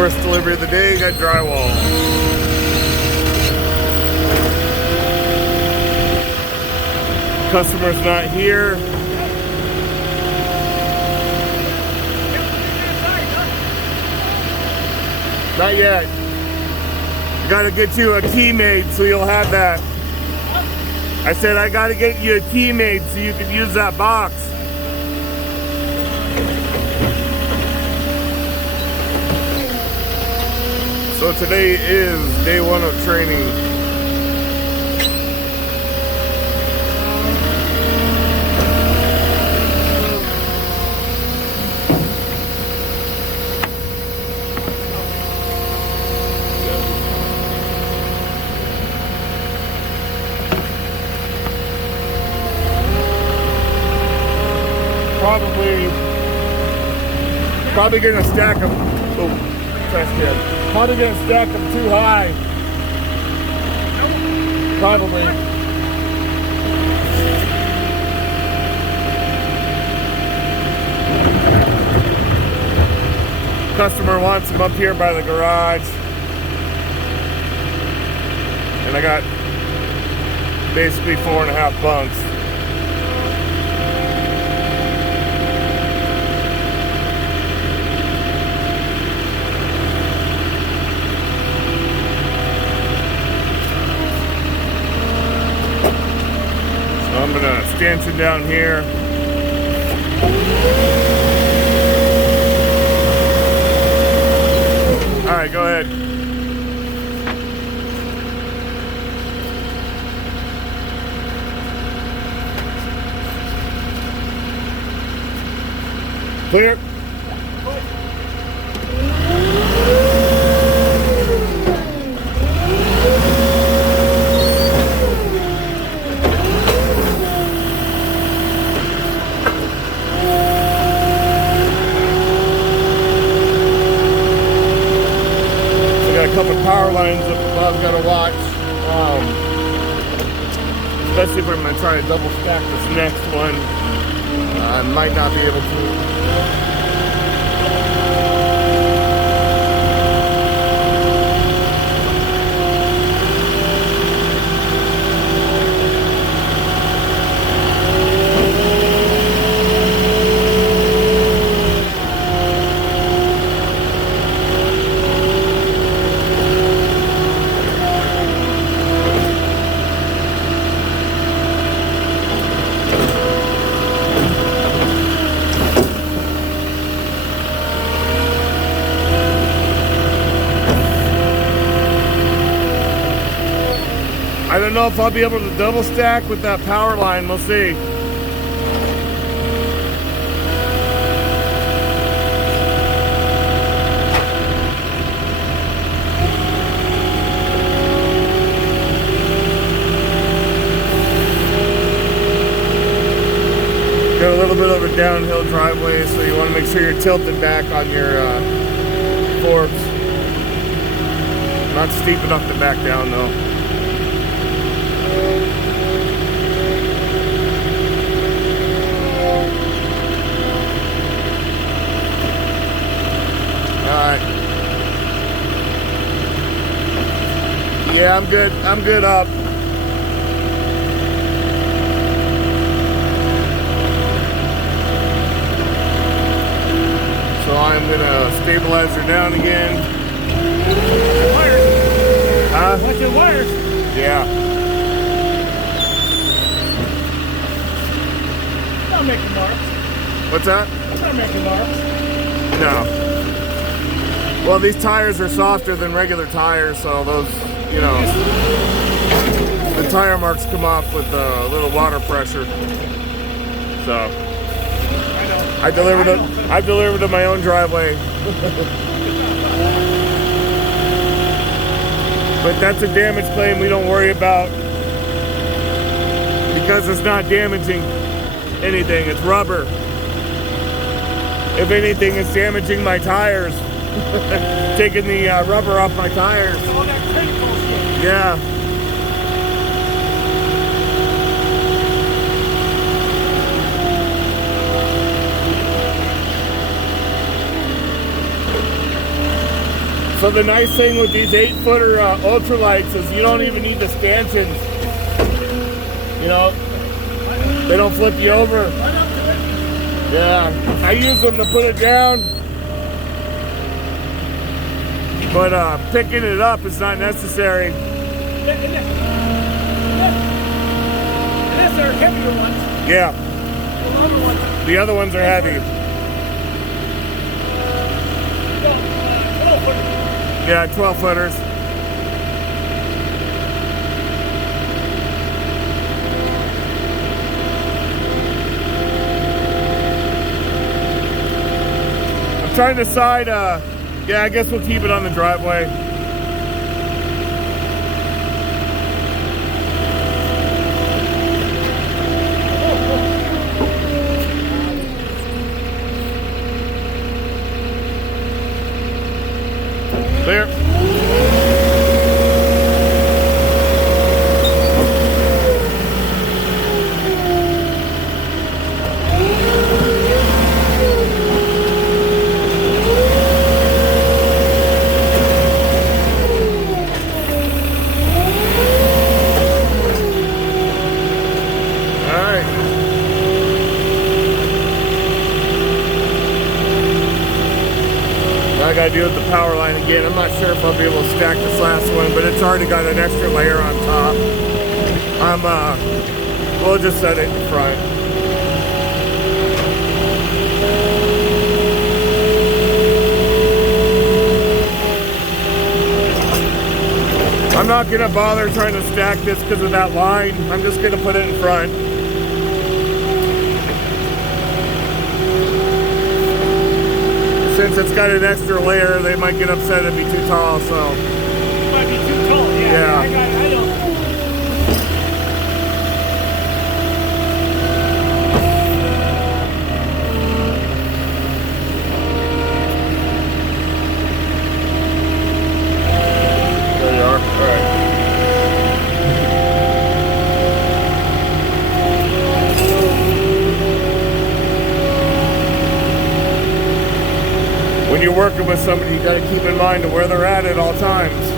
First delivery of the day, got drywall. Customer's not here. Not yet. Gotta get you a key made so you'll have that. I said I gotta get you a key made so you can use that box. So today is day 1 of training. Probably gonna stack them. Oh, trash can. Probably gonna stack them too high. Probably. Customer wants them up here by the garage, and I got basically 4.5 bunks. I'm gonna stanchion down here. All right, go ahead. Clear. Power lines that I've got to watch, especially if I'm going to try to double stack this next one. I might not be able to. I don't know if I'll be able to double stack with that power line. We'll see. Got a little bit of a downhill driveway, so you want to make sure you're tilted back on your forks. Not steep enough to back down though. Alright. Yeah, I'm good. I'm good up. So I'm gonna stabilize her down again. Wires. Huh? Watch your wires. Yeah. Not making marks. What's that? Not making marks. No. Well, these tires are softer than regular tires, so those, you know, the tire marks come off with a little water pressure. So I delivered to my own driveway. But that's a damage claim we don't worry about because it's not damaging anything. It's rubber. If anything, it's damaging my tires. Taking the rubber off my tires. All that critical shit. Yeah. So the nice thing with these 8-footer ultralights is you don't even need the stanchions. You know, they don't flip you over. Yeah, I use them to put it down. But picking it up is not necessary. Unless they're heavier ones. Yeah. The other ones. The other ones are heavy. 12 footers. Yeah, 12-footers. I'm trying to decide, yeah, I guess we'll keep it on the driveway. There. I gotta deal with the power line again. I'm not sure if I'll be able to stack this last one, but it's already got an extra layer on top. We'll just set it in front. I'm not gonna bother trying to stack this because of that line. I'm just gonna put it in front. Since it's got an extra layer, they might get upset it'd be too tall, so. It might be too tall, yeah. I don't. There you are. All right. When you're working with somebody, you got to keep in mind where they're at all times.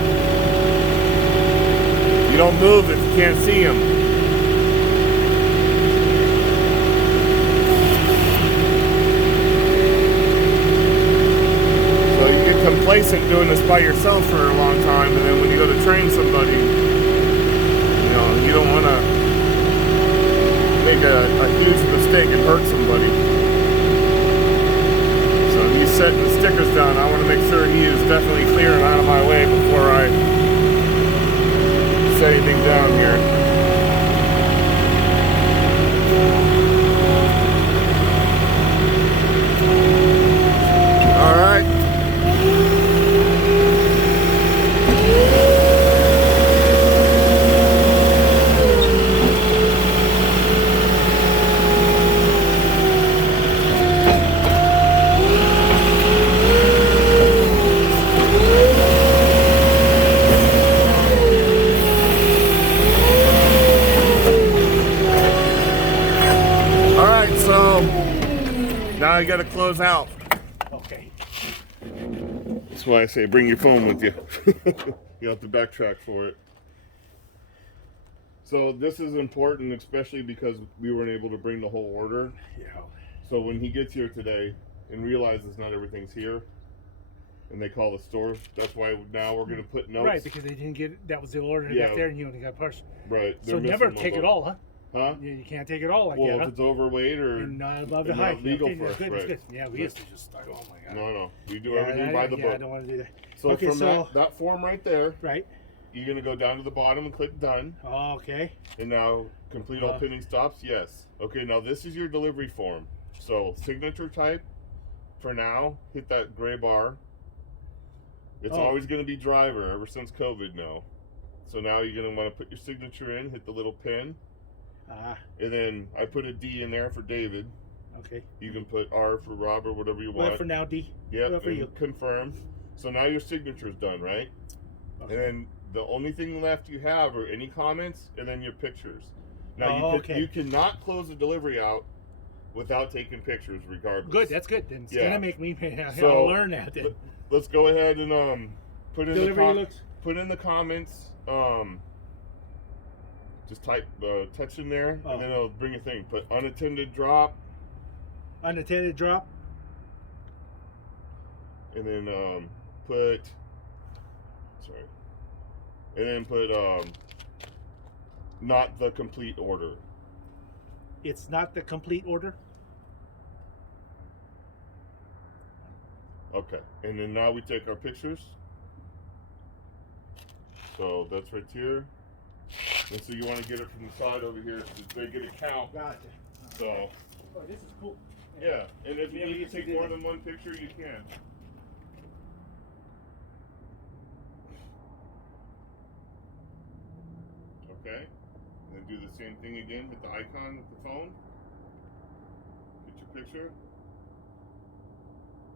You don't move if you can't see them. So you get complacent doing this by yourself for a long time, and then when you go to train somebody, you know, you don't want to make a huge mistake and hurt somebody. Setting the stickers down, I want to make sure he is definitely clear and out of my way before I set anything down here. All right. Now you got to close out. Okay. That's why I say bring your phone with you. You have to backtrack for it. So this is important, especially because we weren't able to bring the whole order. Yeah. So when he gets here today and realizes not everything's here, and they call the store, that's why now we're going to put notes. Right, because they didn't get, that was the order they got there, and you only got partial. Right. So never take it all, huh? Huh? You can't take it all like well, that. if it's overweight or and not above the height. legal okay, for us, good, right? Good. Yeah, we used to just start. Oh my god. No, we do everything by the book. I don't want to do that. So okay, from that form right there, right, you're gonna go down to the bottom and click done. Oh, okay. And now complete all pinning stops. Yes. Okay. Now this is your delivery form. So signature type. For now, hit that gray bar. It's always gonna be driver ever since COVID now. So now you're gonna want to put your signature in. Hit the little pin. And then I put a D in there for David. Okay. You can put R for Rob or whatever you want. Well, for now, D. Yeah, for you. Confirm. So now your signature's done, right? Okay. And then the only thing left you have are any comments and then your pictures. Now you cannot close the delivery out without taking pictures regardless. Good, that's good. Then it's gonna make me So, I'll learn that then. Let's go ahead and put in put in the comments. Just type touch in there, and then it'll bring a thing. Put unattended drop. Unattended drop. And then put. Sorry. And then put not the complete order. It's not the complete order. Okay, and then now we take our pictures. So that's right here. And so you want to get it from the side over here so they get a count. Gotcha. So. Oh, this is cool. Yeah, and if you need to take more than one picture, you can. Okay, and then do the same thing again. Hit the icon with the phone. Get your picture.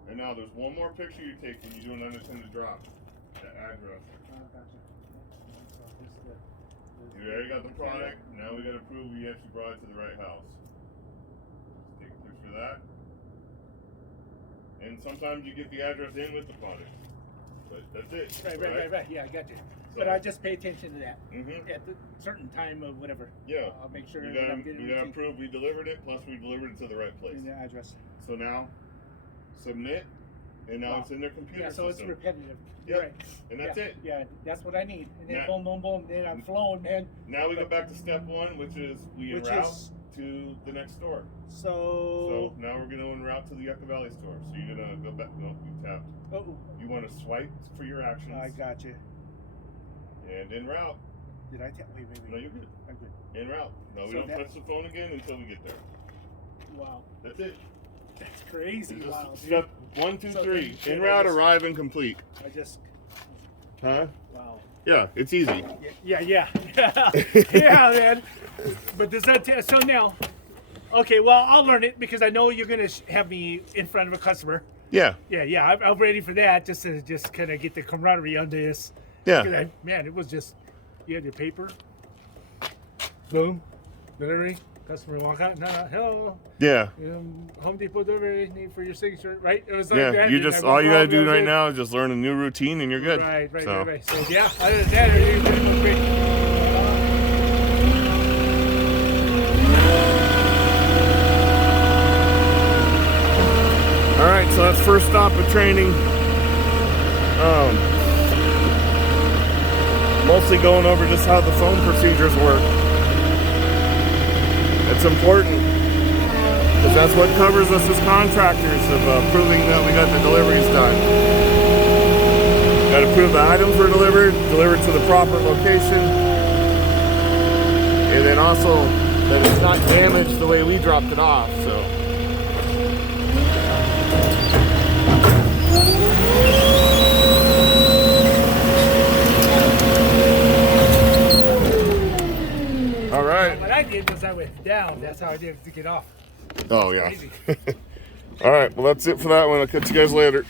And now there's one more picture you take when you do an unattended drop. The address. Gotcha. You already got the product. Now we got to prove we actually brought it to the right house. Take a picture of that. And sometimes you get the address in with the product. But that's it. Right. Yeah, I got you. So, but I just pay attention to that. Mm-hmm. At the certain time of whatever. Yeah. I'll make sure you that I'm getting you gotta prove we delivered it, plus we delivered it to the right place. in the address. So now, submit, and now it's in their computer Yeah, so system. it's repetitive. Yep. Right. And that's it. Yeah, that's what I need. And then Now- boom, then I'm flowing, man. Now we go back to step one, which is we en route to the next store. So now we're gonna en route to the Yucca Valley store. So you're gonna go back. No, you tapped. You want to swipe for your actions. I got you. And en route. Did I tap? Wait. No, you're good. I'm good. En route. No, we So don't touch the phone again until we get there. Wow. That's it. That's crazy. It's Wow. just step 1, 2, So 3. then- En route, arrive, and complete. I just. Huh? Wow. Yeah, it's easy. Yeah, yeah, man. But does that so now? Okay, well, I'll learn it because I know you're gonna have me in front of a customer. Yeah. Yeah. I'm ready for that. Just to kind of get the camaraderie on this. Yeah. Man, it was just you had your paper. Boom, delivery. Customer walk out. No, hello. Yeah. Home Depot delivery. Need for your signature, right? It was like Yeah. that. You just all you gotta do right now is just learn a new routine, and you're good. Right. So So yeah, other than that, everything was great. all right. So that's first stop of training. Mostly going over just how the phone procedures work. It's important because that's what covers us as contractors of proving that we got the deliveries done. Got to prove the items were delivered to the proper location, and then also that it's not damaged the way we dropped it off. So. All right. What I did was I went down. That's how I did it to get off. Oh, yeah. All right. Well, that's it for that one. I'll catch you guys later.